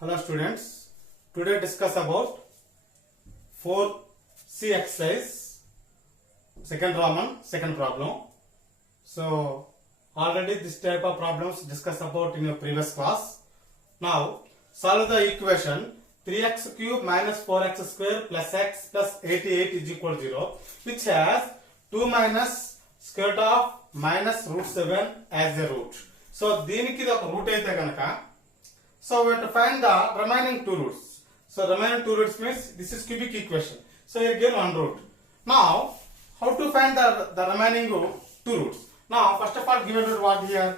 Hello students, today discuss about 4C exercise, second Roman, second problem. So already this type of problems discussed about in your previous class. Now solve the equation 3x cube minus 4x square plus x plus 88 is equal to 0, which has 2 minus square root of minus root 7 as a root. So దీనికి ఇది ఒక route అయితే గనక so we have to find the remaining two roots. So remaining two roots means this is cubic equation. So you get one root. Now how to find the remaining two roots? Now first of all given root what here?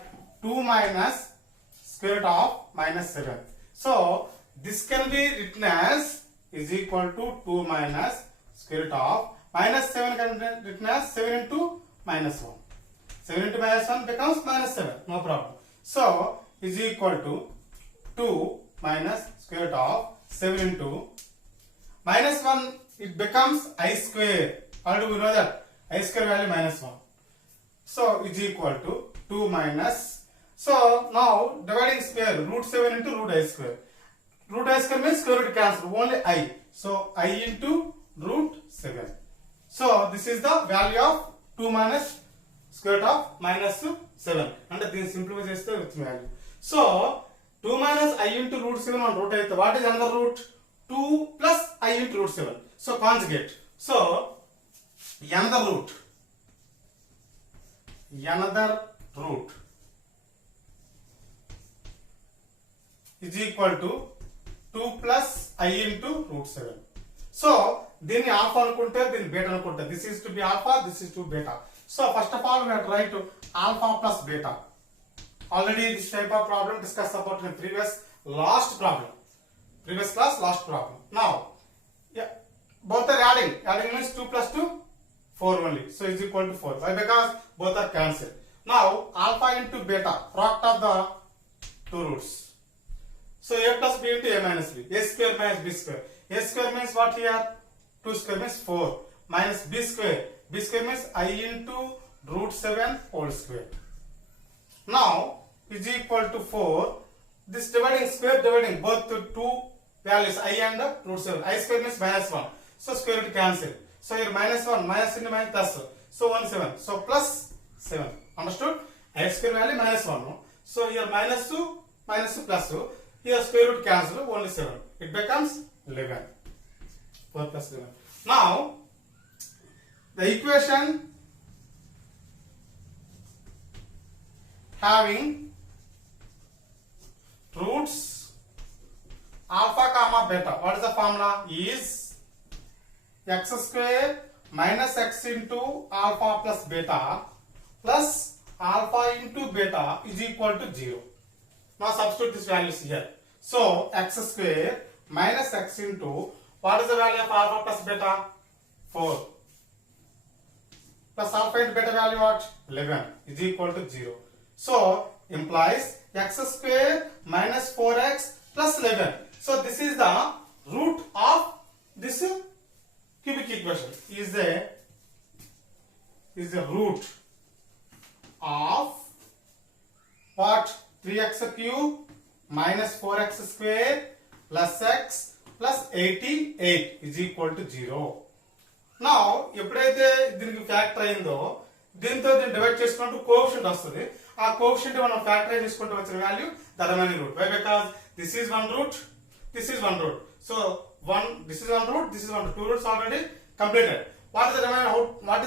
2 minus square root of minus 7. So this can be written as is equal to 2 minus square root of minus 7 can be written as 7 into minus 1. 7 into minus 1 becomes minus 7. No problem. So is equal to 2 minus square root of 7 into minus 1, it becomes I square. Already we know that I square value minus 1. So is equal to 2 minus. So now dividing square root 7 into root I square. Root I square means square root cancel, only I. So I into root 7. So this is the value of 2 minus square root of minus 7. And then simplify this with value. So 2 minus I into root 7 on root 8. What is another root? 2 plus I into root 7. So conjugate. So another root is equal to 2 plus I into root 7. So దీన్ని alpha అనుకుంటే దీన్ని beta అనుకుంటే. This is to be alpha, this is to beta. So first of all we have to write alpha plus beta. Already this type of problem discussed about in the previous class, last problem. Now, yeah, both are adding. Adding means 2 plus 2, 4 only. So is equal to 4. Why? Because both are cancelled. Now, alpha into beta, product of the two roots. So a plus b into a minus b. A square minus b square. A square means what here? 2 square means 4. Minus b square. B square means I into root 7 whole square. Now is equal to 4. This dividing square dividing both to two values I and root 7. I square means minus 1. So square root cancel. So here minus 1 minus into minus plus. So 1 7. So plus 7. Understood? I square value minus 1. No? So here minus 2 plus 2. Here square root cancel only 7. It becomes 11. 4 plus 11. Now the equation having roots alpha comma beta. What is the formula? Is x square minus x into alpha plus beta plus alpha into beta is equal to 0. Now substitute these values here. So x square minus x into what is the value of alpha plus beta? 4 plus alpha into beta value what? 11 is equal to 0. So implies x square minus 4x plus 11. So this is the root of this cubic equation. Is the root of what? 3x cube minus 4x square plus x plus 88 is equal to 0. Now ఎప్పుడైతే దీనికి factor అయిందో దీంతో దీన్ని divide చేసుకుంటూ coefficient వస్తుంది. ఆ coefficient మనం factorize చేసుకుంటూ వచ్చిన value the remaining root. Why? Because this is one root, this is one root. So this is one root, this is one root. Two roots already completed. What is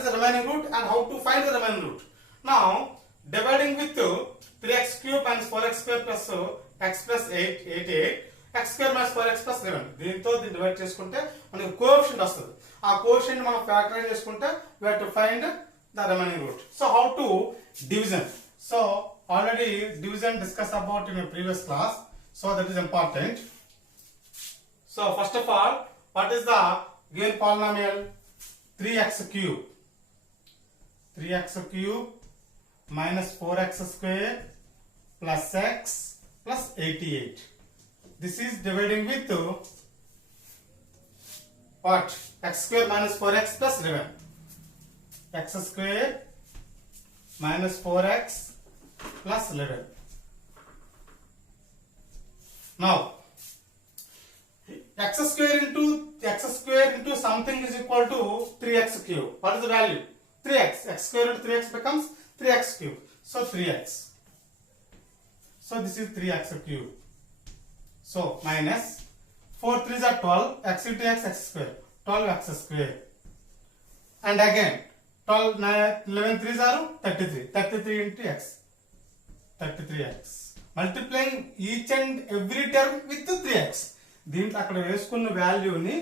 the remaining root and how to find the remaining root? Now dividing with 3x cube minus 4x square plus x plus 88 x square minus 4x plus 11. దీంతో దీన్ని divide చేసుకుంటే మనకి coefficient వస్తుంది. ఆ coefficient మనం factorise చేసుకుంటే we have to find the remaining root. So how to division? So already division discussed about in a previous class. So that is important. So first of all, what is the given polynomial? 3x cube. 3x cube minus 4x square plus x plus 88. This is dividing with what? X square minus 4x plus 11. X square minus 4x plus 11. Now x square into something is equal to 3x cube. What is the value? 3x. X square into 3x becomes 3x cube. So 3x. So this is 3x cube. So minus 4 3s are 12. X into x square. 12x square. And again 12 11 3s are 33. 33 into x. 33x. Multiplying each and every term with 3x. దీంట్లో అక్కడ వేసుకున్న వాల్యూని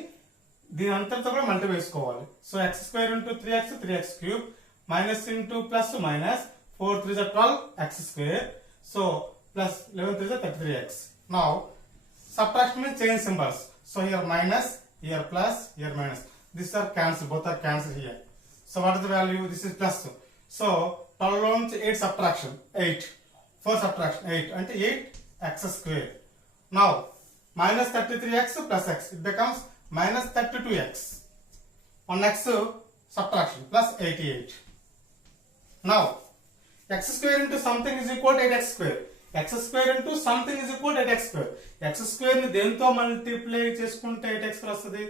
దీని అంతటితో కూడా multiply వేసుకోవాలి. So X square into 3x cube minus into plus minus 4 3s are 12 x square. So plus 11 3s are 33x. Now subtraction means change symbols. So here minus, here plus, here minus. These are cancelled. Both are cancelled here. So what is the value? This is plus. So 12 loans 8 subtraction 8. 4 subtraction 8 and 8x square. Now minus 33x plus x. It becomes minus 32x. On x subtraction plus 88. Now x square into something is equal to 8x square. X square into something is equal to 8x square. X square ni dento multiply చేసుకుంటే 8x వస్తుంది.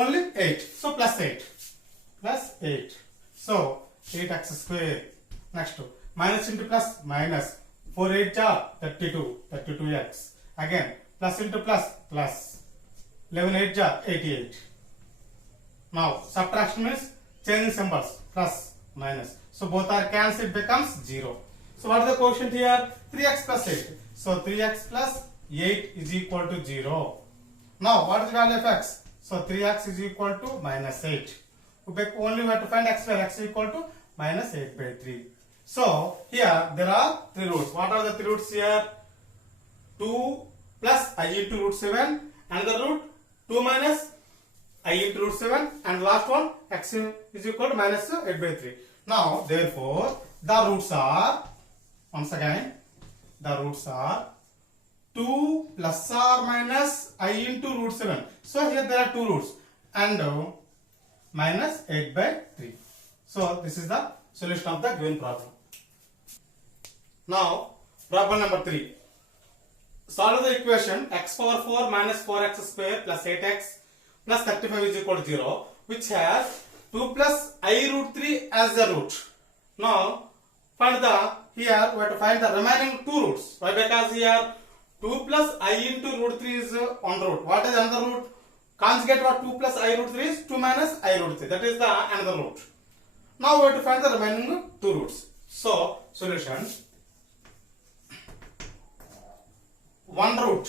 Only 8. So plus 8. Plus 8. So 8x square. Next minus into plus minus 4 8 are 32. 32x. Again plus into plus plus 11 8 are 88. Now subtraction means changing symbols plus minus. So both are cancelled, it becomes 0. So what is the quotient here? 3x plus 8. So 3x plus 8 is equal to 0. Now what is the value of x? So 3x is equal to minus 8. Only we have to find x where x is equal to minus 8 by 3. So here there are 3 roots. What are the 3 roots here? 2 plus I into root 7. Another root 2 minus I into root 7. And last one x is equal to minus 8 by 3. Now therefore the roots are, once again, the roots are 2 plus or minus I into root 7. So here there are 2 roots and minus 8 by 3. So this is the solution of the given problem. Now problem number 3. Solve the equation x power 4 minus 4x square plus 8x plus 35 is equal to 0, which has 2 plus I root 3 as the root. Now find the, here we have to find the remaining 2 roots. Why? Because here 2 plus I into root 3 is one root. What is another root? Conjugate what 2 plus I root 3 is 2 minus I root 3. That is the another root. Now we have to find the remaining 2 roots. So solution, one root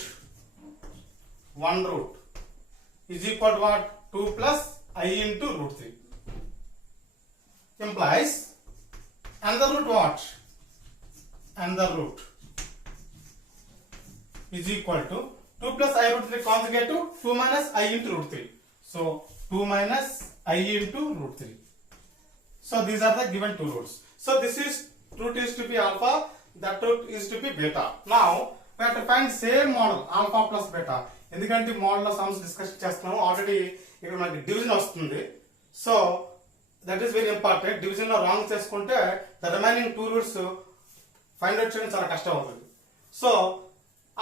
is equal to what? 2 plus I into root 3. Implies another root what? Another root is equal to 2 plus I root 3 conjugate to 2 minus I into root 3. So 2 minus I into root 3. So these are the given 2 roots. So this is root is to be alpha, that root is to be beta. Now we have to find same model alpha plus beta. ఎందుకంటే model లో sums discuss చేస్తున్నాము already ఇక్కడ మనకి division వస్తుంది. So that is very important. Division లో wrong చేసుకుంటే the remaining 2 roots find out చేయడం చాలా కష్టం అవుతుంది. So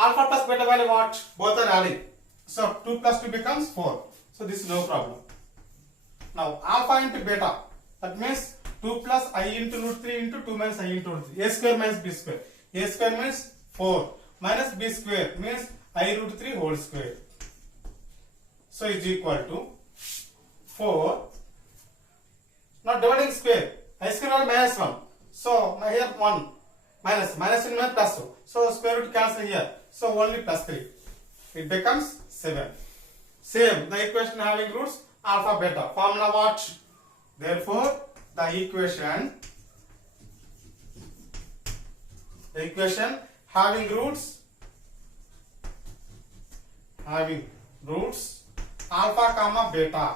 alpha plus beta value what? Both are adding. So 2 plus 2 becomes 4. So this is no problem. Now alpha into beta, that means 2 plus I into root 3 into 2 minus I into root 3. A square minus B square. A square means 4 minus B square means I root 3 whole square. So is equal to 4. Now dividing square. I square will minus 1. So here 1 minus in minus plus 2. So square root cancel here. So only plus 3. It becomes 7. Same. The equation having roots alpha beta. Formula what? Therefore the equation having roots alpha comma beta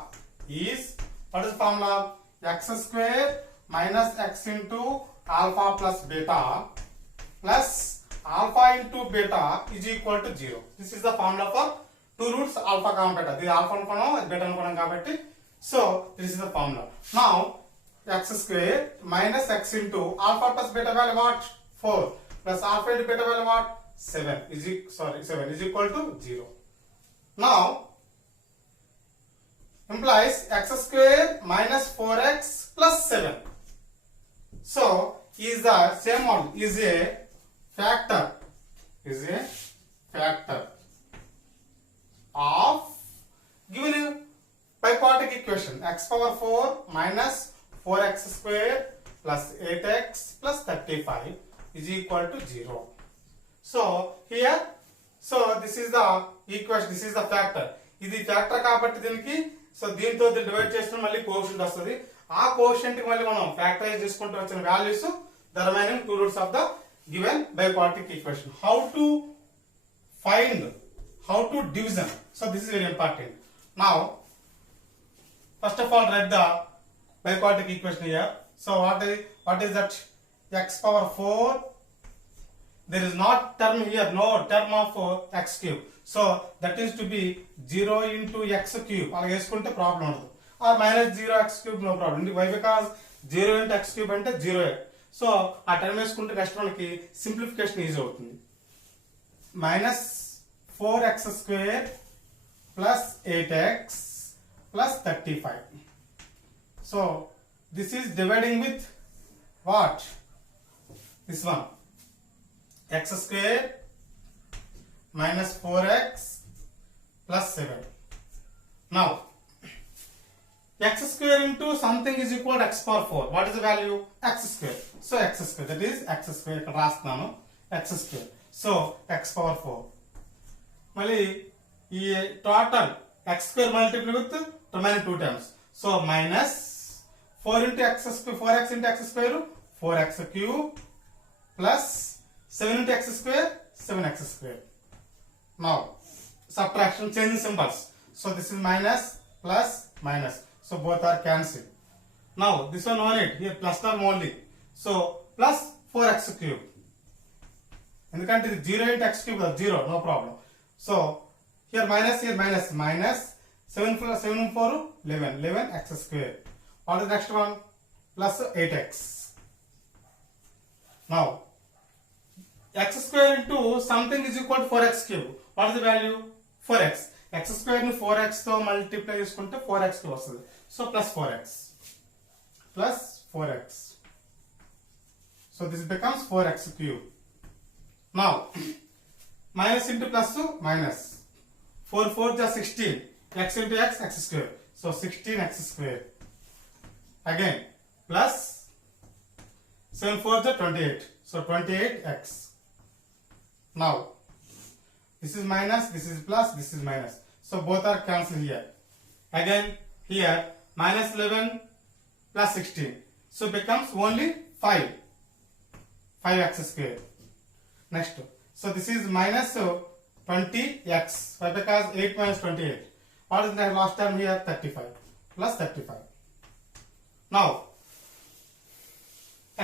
is, what is the formula? X square minus x into alpha plus beta plus alpha into beta is equal to 0. This is the formula for 2 roots alpha comma beta. This alpha అనుకున్నాం, beta అనుకున్నాం కాబట్టి. So this is the formula. Now x square minus x into alpha plus beta value what? 4 plus alpha into beta value what? 7 is equal to 0. Now implies x square minus 4x plus 7. So is the same one, is a factor of given biquadratic equation x power 4 minus 4x square plus 8x plus 35 is equal to 0. So here, so this is the equation, this is the factor. ఇది factor కాబట్టి దీనికి so దీంతో divide చేసిన మళ్ళీ quotient వస్తుంది. ఆ quotient కి మళ్ళీ మనం ఫ్యాక్టరైజ్ చేసుకుంటూ వచ్చిన values the remaining two roots of the given biquadratic equation. How to find, how to division. So this is very important. Now first of all write the biquadratic equation here. So what is that? X power 4. There is not term here, no term of x cube. So that is to be 0 into x cube. అలాగే వేసుకుంటే problem ఉండదు. Or minus 0 x cube, no problem. Why? Because 0 into x cube అంటే 0. So ఆ term వేసుకుంటే next మనకి simplification easy అవుతుంది. Minus 4x square plus 8x plus 35. So this is dividing with what? This one. X square minus 4x plus 7. Now x square into something is equal to x power 4. What is the value? X square. So x square, that is x square ఇక్కడ రాస్తున్నాను x square. So x power 4. మళ్ళీ ఈ total x square multiplied with remaining two terms. So minus 4 into x square, 4x into x square, 4x cube plus 7 into x square, 7x square. Now subtraction, changing symbols. So this is minus plus minus. So both are cancelled. Now this one no need, here plus term only. So plus 4x cube. ఎందుకంటే ఇది 0 into x cube, 0, no problem. So here minus, minus 7 plus 7 4 11 x square. What is the next one? Plus 8x. Now x square into something is equal to 4x cube. What is the value? 4x. X square ని 4x తో multiply చేసుకుంటే 4x కి వస్తుంది. So plus 4x. So this becomes 4x cube. Now minus into plus minus. 4 4 is 16. X into x square. So 16x square. Again plus 7 4 is 28. So 28x. Now this is minus, this is plus, this is minus. So both are cancelled here. Again here minus 11 plus 16. So becomes only 5x square. Next. So this is minus 20x. Why? Because 8 minus 28. What is the last term here? 35 plus 35. Now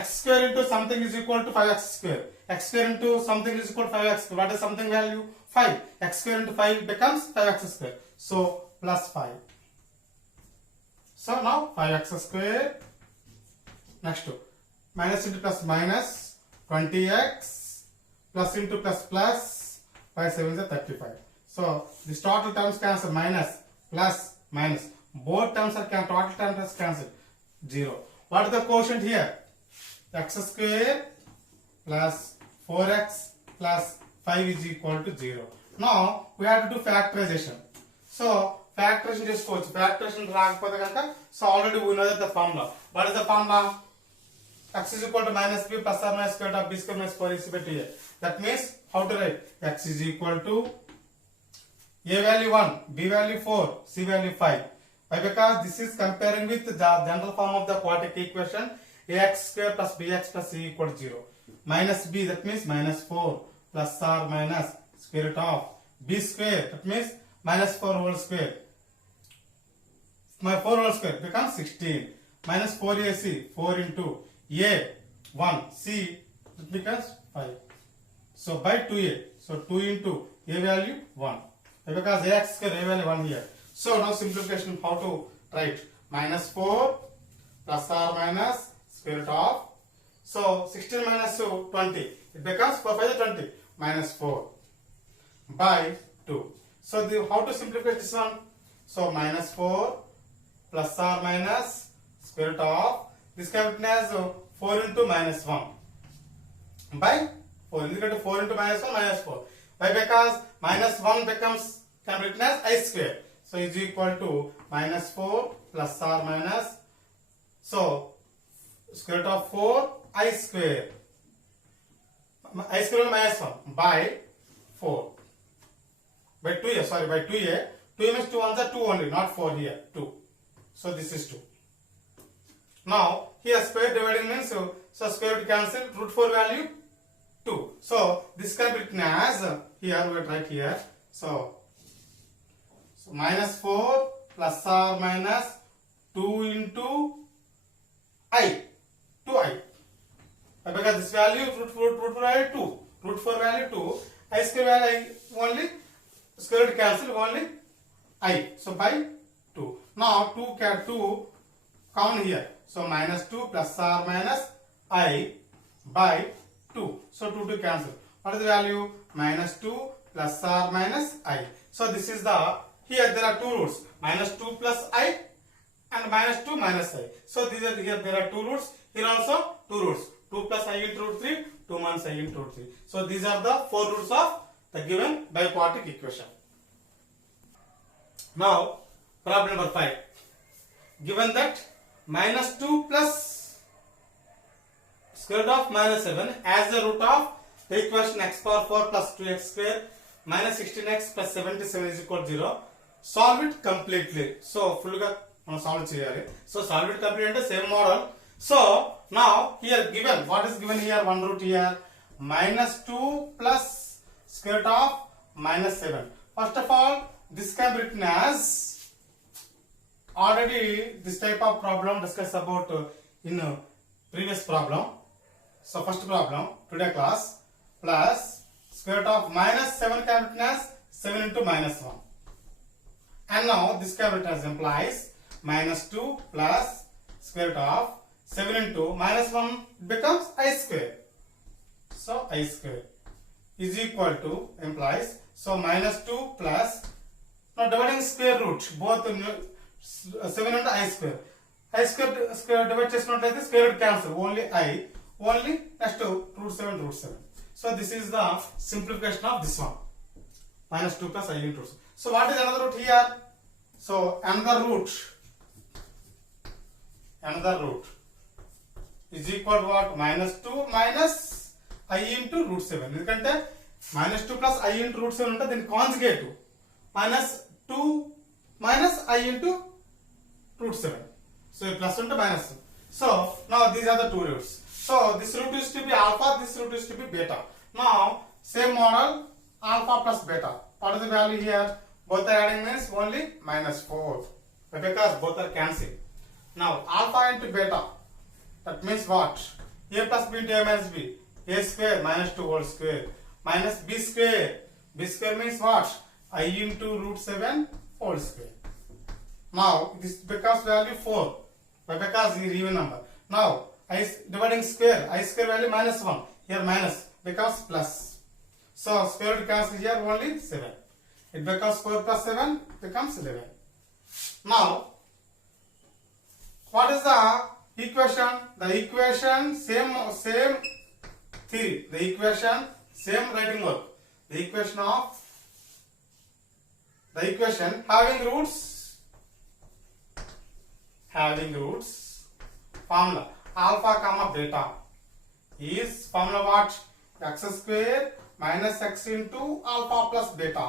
x square into something is equal to 5x square. X square into something is equal to 5x square. What is something value? 5. X square into 5 becomes 5x square. So plus 5. So now 5x square. Next to minus into plus minus 20x plus into plus plus 5 7 is 35. So this total terms cancel, minus plus minus. Both terms are total terms cancelled. 0. What is the quotient here? X square plus 4x plus 5 is equal to 0. Now we have to do factorization. So factorization చేసుకోవచ్చు. Factorization రాకపోతే కనుక so already we know that the formula. What is the formula? X is equal to minus b plus or minus square root of b square minus 4 is equal to a. That means how to write? X is equal to a value 1, b value 4, c value 5. Why? Because this is comparing with the general form of the quadratic equation. Ax square plus bx plus c equal to 0. Minus b, that means minus 4 plus or minus square root of b square, that means minus 4 whole square. My 4 whole square becomes 16. Minus 4ac, 4 into a 1, c, it becomes 5. So by 2a, so 2 into a value 1. Because ax square a value 1 here. So now simplification, how to write? Minus 4 plus or minus square root of, so 16 minus 20, it becomes 4 5 20, minus 4 by 2. So how to simplify this one? So minus 4 plus or minus square root of this can be written as 4 into minus 1 by 4. ఎందుకంటే 4 into minus 1 minus 4. Why? Because minus 1 becomes can be written as I square. So is equal to minus 4 plus or minus. So square root of 4 I square. I square minus 1 by 4. By 2a, sorry, by 2a. 2 means 2 ones are 2 only, not 4 here. 2. So this is 2. Now here square dividing means so square root cancel, root 4 value 2. So this can be written as here we write here. So minus 4 plus or minus 2 into I. 2i. Because this value root value 2. Root 4 value 2. I square value only square root cancel only I. So by 2. Now 2 common here. So minus 2 plus or minus I by 2. So 2 cancel. What is the value? Minus 2 plus or minus I. So this is the, here there are two roots. Minus 2 plus I and minus 2 minus I. So these are, here there are two roots. Here also two roots. 2 plus I into root 3, 2 minus I into root 3. So these are the four roots of the given biquadratic equation. Now problem number 5. Given that minus 2 plus square root of minus 7 as the root of the equation x power 4 plus 2x square minus 16x plus 77 is equal to 0. Solve it completely. So full ga మనం solve చేయాలి. So solve it completely అంటే same model. So now here given, what is given here? One root here, minus 2 plus square root of minus 7. First of all, this can be written as, already this type of problem discussed about in previous problem. So first problem today class, plus square root of minus 7 can be written as 7 into minus 1. And now this can be written as implies minus 2 plus square root of 7 into minus 1 becomes I square. So I square is equal to implies, so minus 2 plus, now dividing square root, both 7 and I square. I square divide chestunnattayite square root cancel, only I, only next to root 7. So this is the simplification of this one. Minus 2 plus I into root 7. So what is another root here? So another root is equal to what? Minus 2 minus I into root 7. ఎందుకంటే minus 2 plus I into root 7 ఉంటే దీని conjugate minus 2 minus I into root 7. So plus ఉంటే minus. So now these are the two roots. So this root is to be alpha, this root is to be beta. Now same model, alpha plus beta. What is the value here? Both are adding means only minus 4. Because both are cancelled. Now alpha into beta. That means what? A plus b into a minus b. A square minus 2 whole square minus b square. B square means what? I into root 7 whole square. Now this becomes value 4. But because it is even number. Now I dividing square. I square value minus 1. Here minus becomes plus. So square root cancel here only 7. It becomes 4 plus 7 becomes 11. Now what is the equation? The equation same theory. The equation same writing work. The equation having roots formula alpha comma beta is formula what? X square minus x into alpha plus beta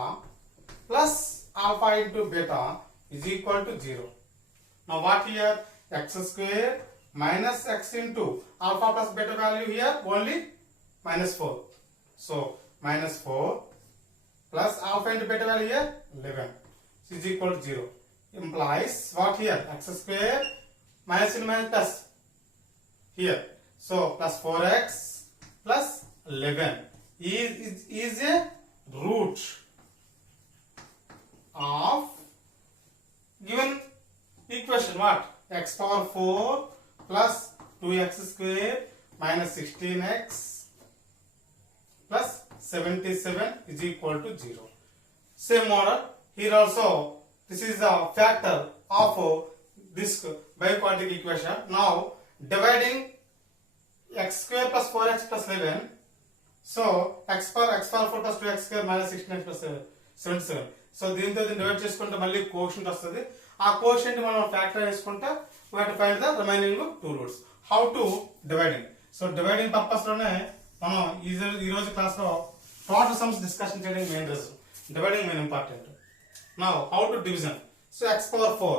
plus alpha into beta is equal to 0. Now what here? X square minus x into alpha plus beta value here only minus 4. So minus 4 plus alpha into beta value here 11 is equal to 0. Implies what here? X square minus into minus plus here. So plus 4x plus 11 is a root of given equation what? X power 4 plus 2x square minus 16x plus 77 is equal to 0. Same model here also. This is the factor of this biquadratic equation. Now dividing x square plus 4x plus 11. So x power 4 plus 2x square minus 16x plus 77. So దీంతో divide చేసుకుంటే మళ్ళీ quotient వస్తుంది. ఆ quotient మనం factor చేసుకుంటే we have to find the remaining two roots. How to dividing? So dividing purpose లోనే మనం ఈ రోజు క్లాస్ లో టోటల్ సమ్స్ డిస్కషన్ చేయడానికి main reason. Dividing main important. Now how to division? So x power 4.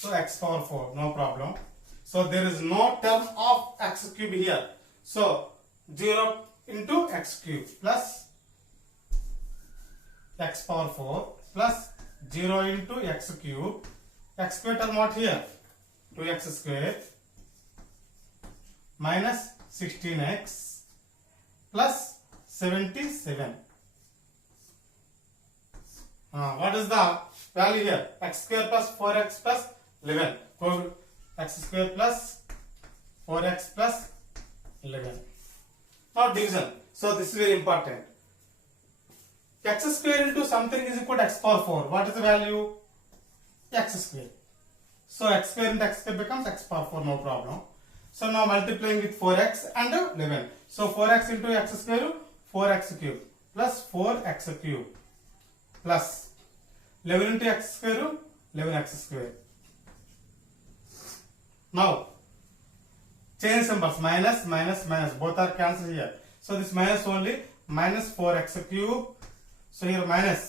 So x power 4, no problem. So there is no term of x cube here. So 0 into x cube plus x power 4 plus 0 into x cube. X square term what here? 2x square minus 16x plus 77. What is the value here? X square plus 4x plus 11. X square plus 4x plus 11. Now division. So this is very important. X square into something is equal to x power 4. What is the value? X square. So x square into x square becomes x power 4, no problem. So now multiplying with 4x and 11. So 4x into x square, 4x cube plus 4x cube plus 11 into x square, 11x square. Now change symbols, minus, minus, minus, both are cancelled here. So this minus only, minus 4x cube. So here minus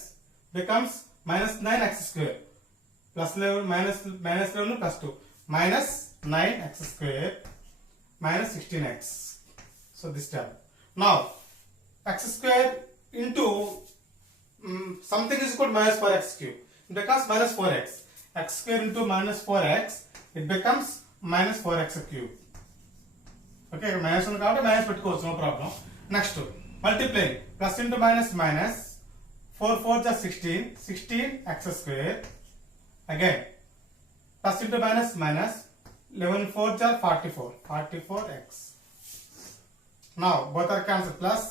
becomes minus 9x square plus 11 minus 11 plus 2 minus 9x square minus 16x. So this term. Now x square into something is equal to minus 4x cube. It becomes minus 4x. X square into minus 4x, it becomes minus 4x cube. Okay, minus 1 కాబట్టి minus పెట్టుకోవచ్చు, no problem. Next, multiplying plus into minus minus 4 4s are 16, 16x square. Again, plus into minus minus 11 4s are 44, 44x. Now both are cancelled, plus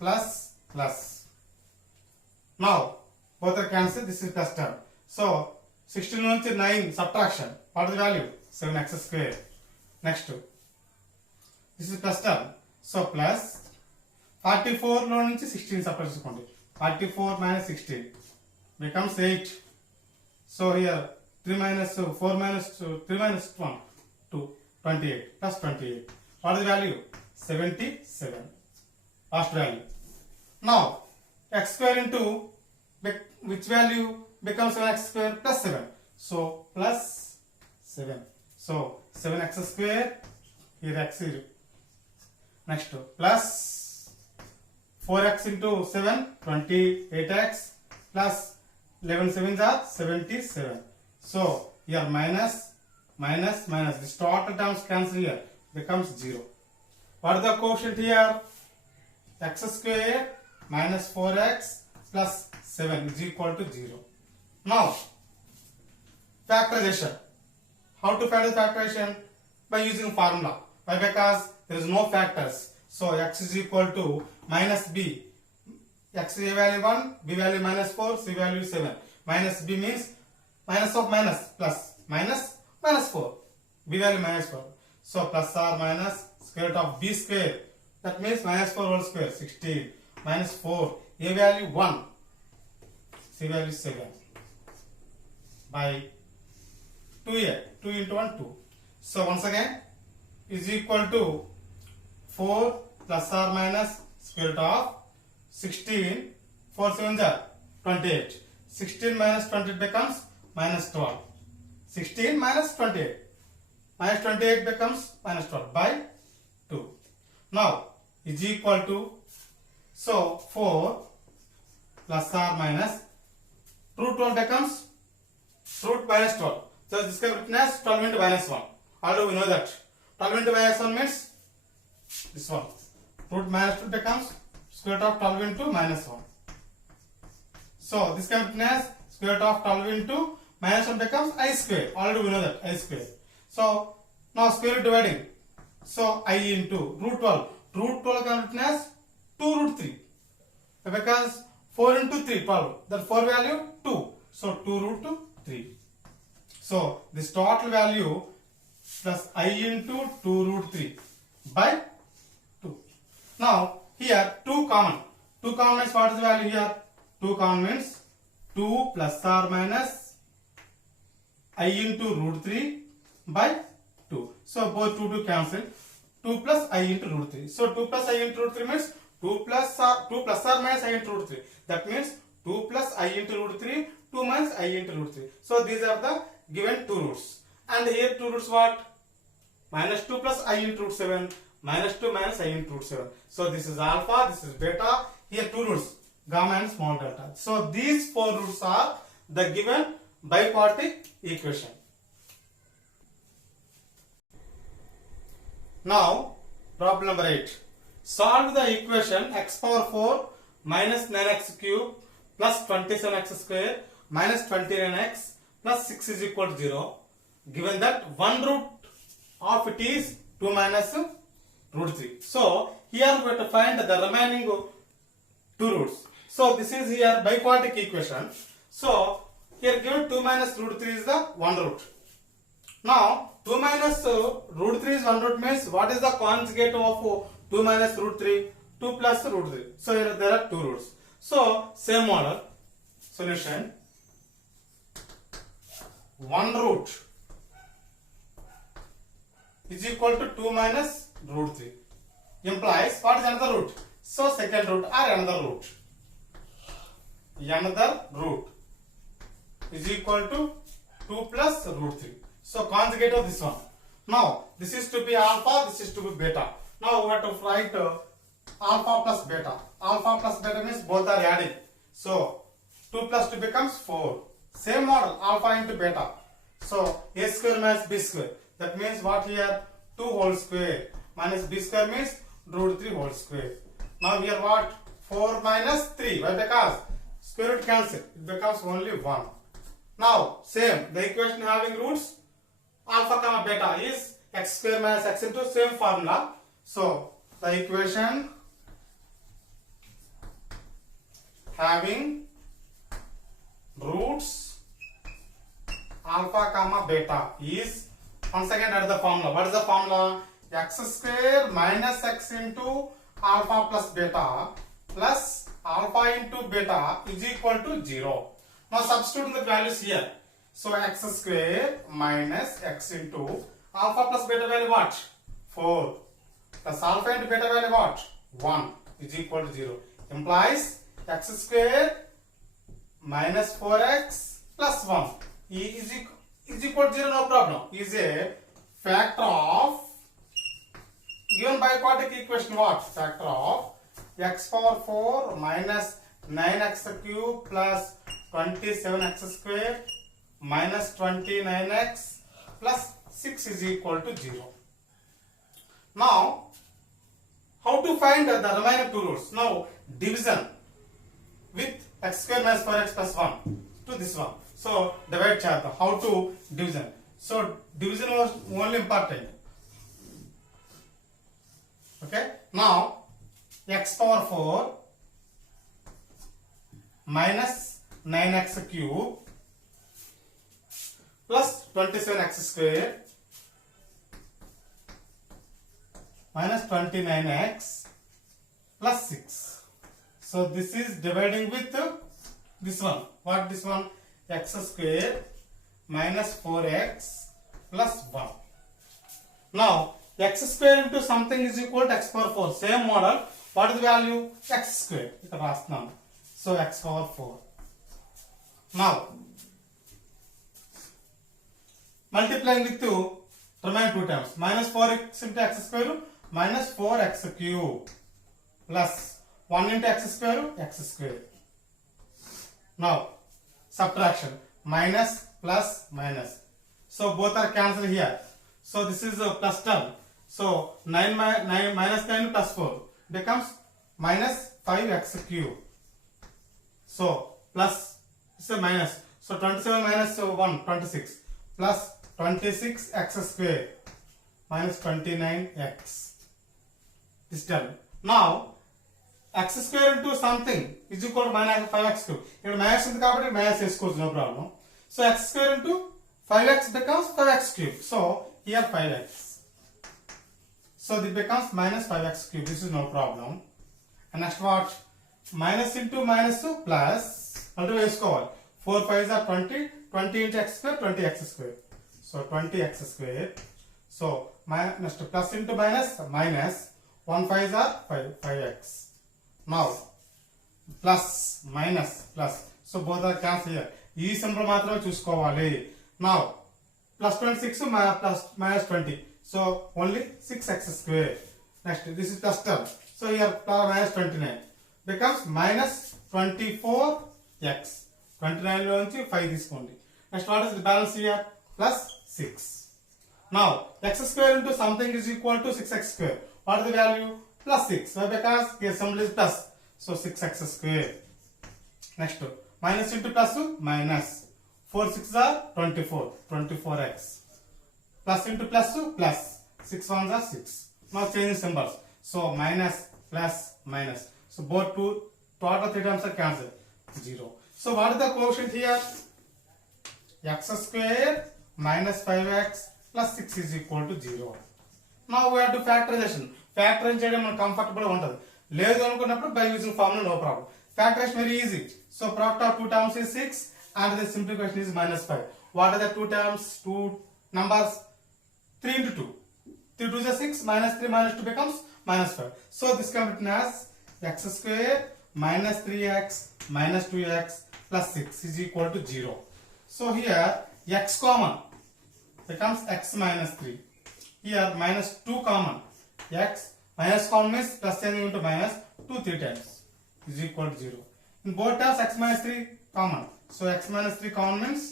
plus plus. Now both are cancelled, this is plus term. So 16 నుంచి 9 subtraction. What is the value? 7x square. Next, this is plus term. So plus 44 లో నుంచి 16 subtract చేసుకోండి. 44 minus 16 becomes 8. So here 3 minus 4 minus 3 minus 1 2 28 plus 28. What is the value? 77. Last value. Now x square into which value becomes 7x square plus 7. So plus 7. So 7x square, here x here. Next plus 4x into 7, 28x plus 11 7s are 77. So here minus minus minus, this total terms cancel here, becomes 0. What is the quotient here? X square minus 4x plus 7 is equal to 0. Now factorization. How to find the factorization? By using formula. Why? Because there is no factors. So x is equal to minus b. X a value 1, b value minus 4, c value 7. Minus b means minus of minus plus minus minus 4. b value minus 4. So plus or minus square root of b square. That means minus 4 whole square, 16. Minus 4, a value 1, c value 7. By 2a, 2 into 1, 2. So once again is equal to 4 plus or minus square root of 16, 4 7s are 28. 16 minus 20 becomes minus 12. 16 minus 28. Minus 28 becomes minus 12 by 2. Now is equal to, so 4 plus or minus root 12 becomes root minus 12. So this can be written as 12 into minus 1. Although we know that 12 into minus 1 means this one. Root minus 2 becomes square root of 12 into minus 1. So this can be written as square root of 12 into minus 1 becomes I square. Already we know that I square. So now square root dividing. So I into root 12. Root 12 can be written as 2 root 3. Because 4 into 3, 12. That 4 value 2. So 2 root 3. So this total value plus I into 2 root 3 by 2. Now here 2 common. 2 common means what is the value here? 2 common means 2 plus or minus I into root 3 by 2. So both 2 cancel. 2 plus I into root 3. So 2 plus I into root 3 means 2 plus or minus I into root 3. That means 2 plus I into root 3, 2 minus I into root 3. So these are the given 2 roots. And here 2 roots what? Minus 2 plus I into root 7, minus 2 minus I into root 7. So this is alpha, this is beta. Here 2 roots, gamma and small delta. So these 4 roots are the given biquadratic equation. Now problem number 8. Solve the equation x power 4 minus 9x cube plus 27x square minus 29x plus 6 is equal to 0. Given that one root of it is 2 minus root 3. So here we have to find the remaining 2 roots. So this is here biquadratic equation. So here given 2 minus root 3 is the one root. Now 2 minus root 3 is one root means what is the conjugate of 2 minus root 3? 2 plus root 3. So here there are 2 roots. So same model. Solution. One root is equal to 2 minus root 3. Implies what is another root? So second root or another root. Another root is equal to 2 plus root 3. So conjugate of this one. Now this is to be alpha, this is to be beta. Now we have to write alpha plus beta. Alpha plus beta means both are adding. So 2 plus 2 becomes 4. Same model, alpha into beta. So a square minus b square. That means what here? 2 whole square minus b square means root 3 whole square. Now here what? 4 minus 3. Why? Because square root cancel. It becomes only 1. Now same, the equation having roots alpha comma beta is x square minus x into same formula. So the equation having roots alpha comma beta is once again add the formula. What is the formula? X square minus x into alpha plus beta plus alpha into beta is equal to 0. Now substitute the values here. So x square minus x into alpha plus beta value what? 4 plus alpha into beta value what? 1 is equal to 0. Implies x square minus 4x plus 1 is equal to 0, no problem. Is a factor of given biquadratic equation what? Factor of x power 4 minus 9x cube plus 27x square minus 29x plus 6 is equal to 0. Now how to find the remaining 2 roots? Now division with x square minus 4x plus 1 to this one. So divide chapter. How to division? So division was only important. Okay. Now x power 4 minus 9x cube plus 27x square minus 29x plus 6. So this is dividing with this one. What this one? X square minus 4x plus 1. Now x square into something is equal to x power 4. Same model. What is the value? X square. So x power 4. Now multiplying with 2 remain 2 times. Minus 4x into x square minus 4x cube plus 1 into x square. Now subtraction. Minus plus minus. So both are cancelled here. So this is a plus term. So 9 minus 9 plus 4 becomes minus 5x cube. So plus it's a minus. So 27 minus 1 26 plus 26x square minus 29x. This term. Now x square into something is equal to minus 5x cube. Here minus is the minus square, no problem. So x square into 5x becomes 5x cube. So here 5x. So this becomes minus 5x cube. This is no problem. And next what? Minus into minus to plus. Under వేసుకోవాలి 4 5s are 20. 20 into x square, 20x square. So 20x square. So next plus into minus, minus 1 5s are 5x. Now plus minus plus. So both are cancel here. ఈ symbol మాత్రమే చూసుకోవాలి. Now plus 26 plus minus 20. So only 6x square. Next this is plus term. So here plus minus 29 becomes minus 24x. 29 లో నుంచి 5 తీసుకోండి. Next what is the balance here? Plus 6. Now x square into something is equal to 6x square. What is the value? Plus 6. Why? Because here symbol is plus. So 6x square. Next minus into plus minus. 4 6s are 24. 24x. Plus into plus plus. 6 1s are 6. Now change symbols. So minus plus minus. So both two total 3 terms are cancelled. 0. So what is the quotient here? X square minus 5x plus 6 is equal to 0. Now we have to factorization. Factorization చేయడం మనకు comfortable ఉంటుంది. లేదు అనుకున్నప్పుడు by using formula no problem. Factorization very easy. So product of two terms is 6 and the simplification is minus 5. What are the two terms? Two numbers 3 into 2. 3 2 is 6 minus 3 minus 2 becomes minus 5. So this can be written as x square minus 3x minus 2x plus 6 is equal to 0. So here x common becomes x minus 3. Here minus 2 common. X minus common means plus changing into minus 2 3 times is equal to 0. In both terms x minus 3 common. So x minus 3 common means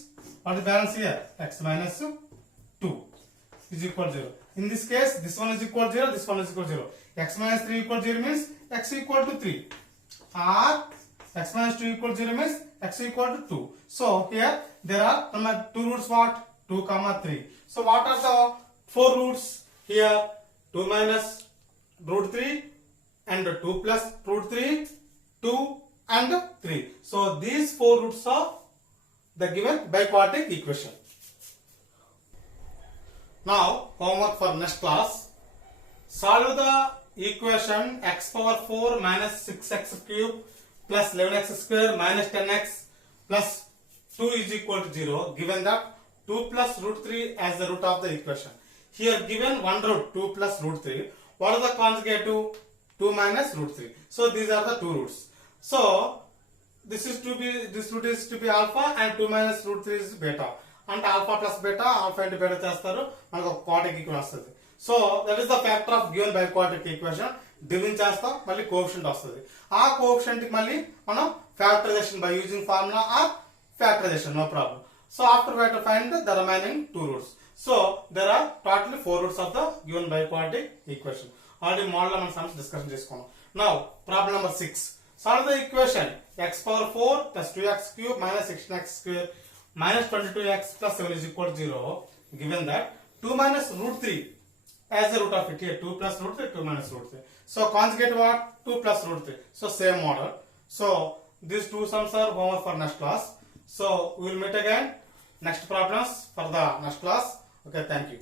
what is the balance here? X minus 2 is equal to 0. In this case this one is equal to 0, this one is equal to 0. X minus 3 equal to 0 means x equal to 3. Or x minus 2 equal to 0 means x equal to 2. So here there are two roots what? 2 comma 3. So what are the 4 roots? Here 2 minus root 3 and 2 plus root 3, 2 and 3. So these 4 roots of the given biquadratic equation. Now homework for next class. Solve the equation x power 4 minus 6x cube plus 11x square minus 10x plus 2 is equal to 0 given that 2 plus root 3 as the root of the equation. Here given one root 2 plus root 3. What is the conjugate to 2 minus root 3? So these are the two roots. So this root is to be alpha and 2 minus root 3 is beta. And alpha plus beta, alpha into beta చేస్తారు మనకు ఒక quadratic equation వస్తుంది. So that is the factor of given biquadratic equation. Dividend చేస్తాం మళ్ళీ coefficient వస్తుంది. ఆ coefficient కి మళ్ళీ మనం factorization by using formula or factorization no problem. So after we have to find the remaining two roots. So there are totally 4 roots of the given biquadratic equation. Already model మనం sums discussion చేసుకున్నాం. Now problem number 6. Solve the equation x power 4 plus 2x cube minus 16x square minus 22x plus 7 is equal to 0 given that 2 minus root 3 as the root of it. Here 2 plus root 3, 2 minus root 3. So conjugate what? 2 plus root 3. So same model. So these two sums are homework for next class. So we will meet again next problems for the next class. Okay, thank you.